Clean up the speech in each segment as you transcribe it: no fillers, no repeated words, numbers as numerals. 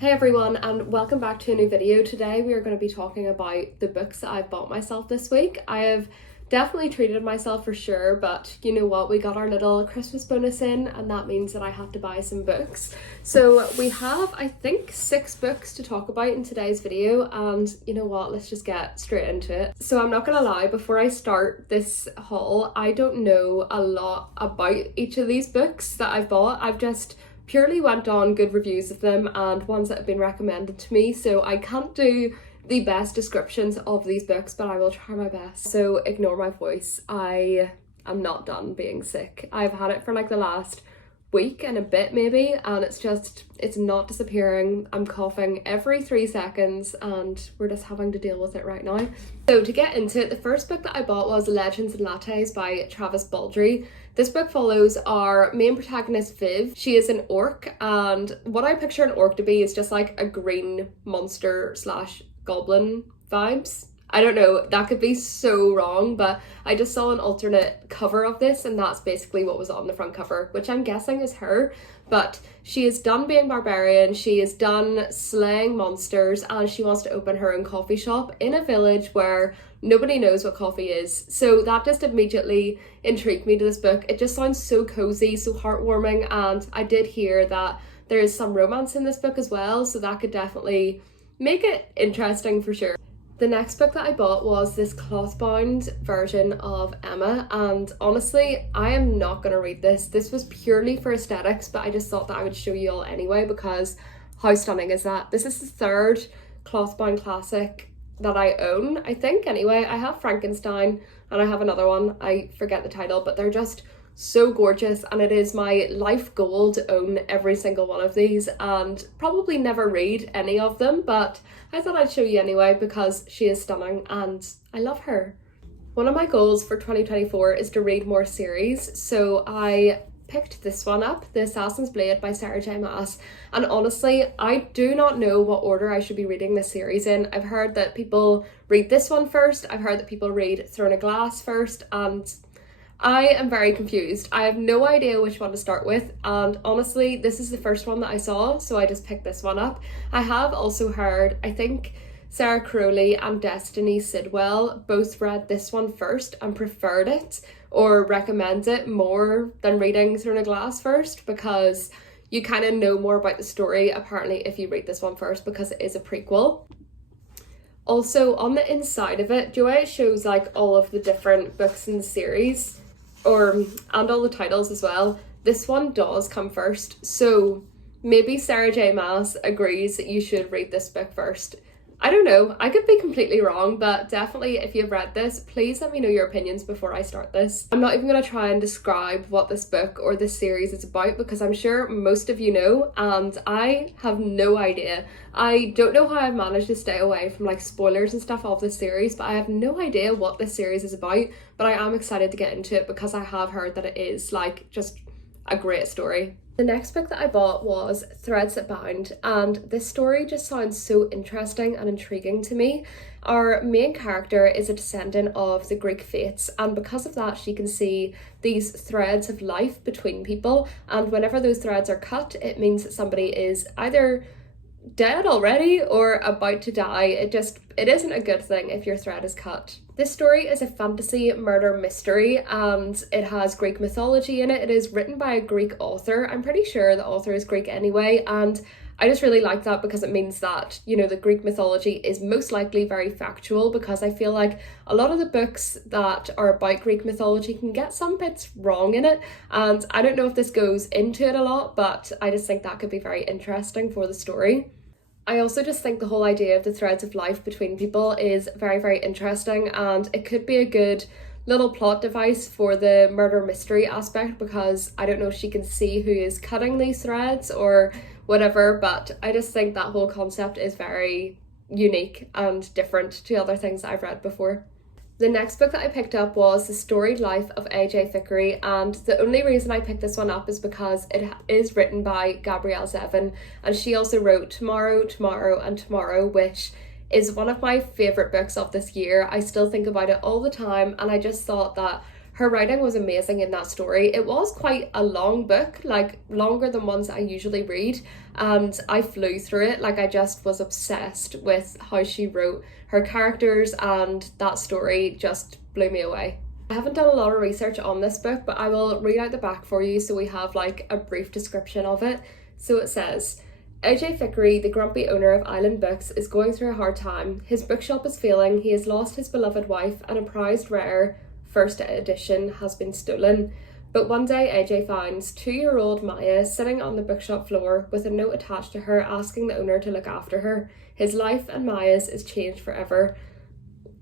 Hey everyone, and welcome back to a new video. Today we are going to be talking about the books that I've bought myself this week. I have definitely treated myself for sure, but you know what, we got our little Christmas bonus in and that means that I have to buy some books. So we have, I think, 6 books to talk about in today's video, and you know what, let's just get straight into it. So I'm not gonna lie, before I start this haul, I don't know a lot about each of these books that I've bought. I've just purely went on good reviews of them and ones that have been recommended to me, so I can't do the best descriptions of these books, but I will try my best. So ignore my voice. I am not done being sick. I've had it for like the last week and a bit maybe, and it's not disappearing. I'm coughing every 3 seconds and we're just having to deal with it right now. So to get into it, the first book that I bought was Legends and Lattes by Travis Baldree. This book follows our main protagonist Viv. She is an orc, and what I picture an orc to be is just like a green monster slash goblin vibes. I don't know, that could be so wrong, but I just saw an alternate cover of this and that's basically what was on the front cover, which I'm guessing is her. But she is done being barbarian, she is done slaying monsters, and she wants to open her own coffee shop in a village where nobody knows what coffee is. So that just immediately intrigued me to this book. It just sounds so cozy, so heartwarming, and I did hear that there is some romance in this book as well, so that could definitely make it interesting for sure. The next book that I bought was this cloth-bound version of Emma, and honestly, I am not going to read this. This was purely for aesthetics, but I just thought that I would show you all anyway because how stunning is that? This is the 3rd cloth-bound classic that I own, I think. Anyway, I have Frankenstein and I have another one. I forget the title, but they're just so gorgeous, and it is my life goal to own every single one of these and probably never read any of them, but I thought I'd show you anyway because she is stunning and I love her. One of my goals for 2024 is to read more series, so I picked this one up, The Assassin's Blade by Sarah J Maas, and honestly I do not know what order I should be reading this series in. I've heard that people read this one first, I've heard that people read Throne of Glass first, and I am very confused. I have no idea which one to start with, and honestly this is the first one that I saw, so I just picked this one up. I have also heard, I think Sarah Crowley and Destiny Sidwell both read this one first and preferred it or recommend it more than reading Throne of Glass first, because you kind of know more about the story apparently if you read this one first because it is a prequel. Also on the inside of it, Joanne shows like all of the different books in the series, and all the titles as well. This one does come first, so maybe Sarah J Maas agrees that you should read this book first. I don't know, I could be completely wrong, but definitely if you've read this, please let me know your opinions before I start this. I'm not even going to try and describe what this book or this series is about because I'm sure most of you know and I have no idea. I don't know how I've managed to stay away from like spoilers and stuff of this series, but I have no idea what this series is about, but I am excited to get into it because I have heard that it is like just a great story. The next book that I bought was Threads That Bind, and this story just sounds so interesting and intriguing to me. Our main character is a descendant of the Greek fates, and because of that she can see these threads of life between people, and whenever those threads are cut it means that somebody is either dead already or about to die. It isn't a good thing if your thread is cut. This story is a fantasy murder mystery and it has Greek mythology in it. It is written by a Greek author. I'm pretty sure the author is Greek anyway, and I just really like that because it means that, you know, the Greek mythology is most likely very factual, because I feel like a lot of the books that are about Greek mythology can get some bits wrong in it, and I don't know if this goes into it a lot, but I just think that could be very interesting for the story. I also just think the whole idea of the threads of life between people is very, very interesting, and it could be a good little plot device for the murder mystery aspect, because I don't know if she can see who is cutting these threads or whatever, but I just think that whole concept is very unique and different to other things that I've read before. The next book that I picked up was The Storied Life of A.J. Thickery, and the only reason I picked this one up is because it is written by Gabrielle Zevin, and she also wrote Tomorrow, Tomorrow and Tomorrow, which is one of my favourite books of this year. I still think about it all the time, and I just thought that Her writing was amazing in that story. It was quite a long book, like longer than ones I usually read, and I flew through it. Like I just was obsessed with how she wrote her characters, and that story just blew me away. I haven't done a lot of research on this book, but I will read out the back for you so we have like a brief description of it. So it says, AJ Fickery, the grumpy owner of Island Books, is going through a hard time. His bookshop is failing, he has lost his beloved wife, and a prized rare first edition has been stolen. But one day AJ finds 2-year-old Maya sitting on the bookshop floor with a note attached to her asking the owner to look after her. His life and Maya's is changed forever.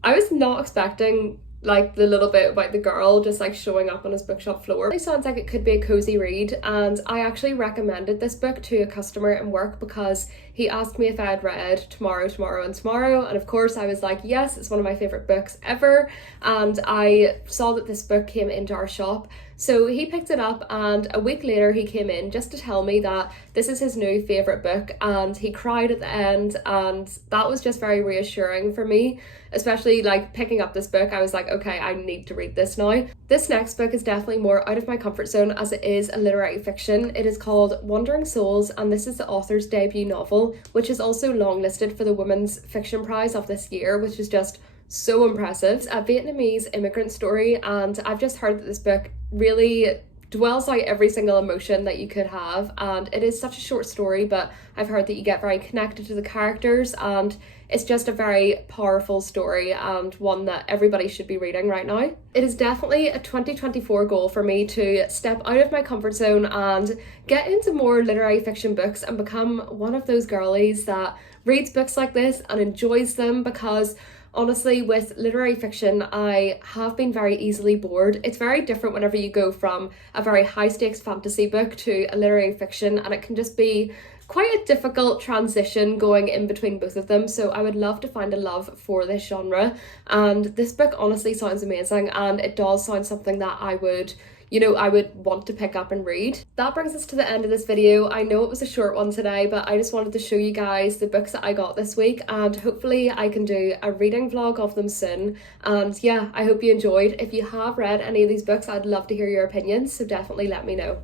I was not expecting like the little bit about the girl just like showing up on his bookshop floor. It sounds like it could be a cozy read, and I actually recommended this book to a customer in work because he asked me if I had read Tomorrow, and of course I was like, yes, it's one of my favourite books ever, and I saw that this book came into our shop. So he picked it up, and a week later he came in just to tell me that this is his new favourite book, and he cried at the end, and that was just very reassuring for me. Especially like picking up this book, I was like, okay, I need to read this now. This next book is definitely more out of my comfort zone as it is a literary fiction. It is called Wandering Souls, and this is the author's debut novel, which is also longlisted for the Women's Fiction Prize of this year, which is just so impressive. It's a Vietnamese immigrant story, and I've just heard that this book really dwells out every single emotion that you could have, and it is such a short story, but I've heard that you get very connected to the characters, and it's just a very powerful story and one that everybody should be reading right now. It is definitely a 2024 goal for me to step out of my comfort zone and get into more literary fiction books and become one of those girlies that reads books like this and enjoys them, because honestly, with literary fiction, I have been very easily bored. It's very different whenever you go from a very high stakes fantasy book to a literary fiction, and it can just be quite a difficult transition going in between both of them. So I would love to find a love for this genre, and this book honestly sounds amazing, and it does sound something that I would want to pick up and read. That brings us to the end of this video. I know it was a short one today, but I just wanted to show you guys the books that I got this week, and hopefully I can do a reading vlog of them soon. And yeah, I hope you enjoyed. If you have read any of these books, I'd love to hear your opinions, so definitely let me know.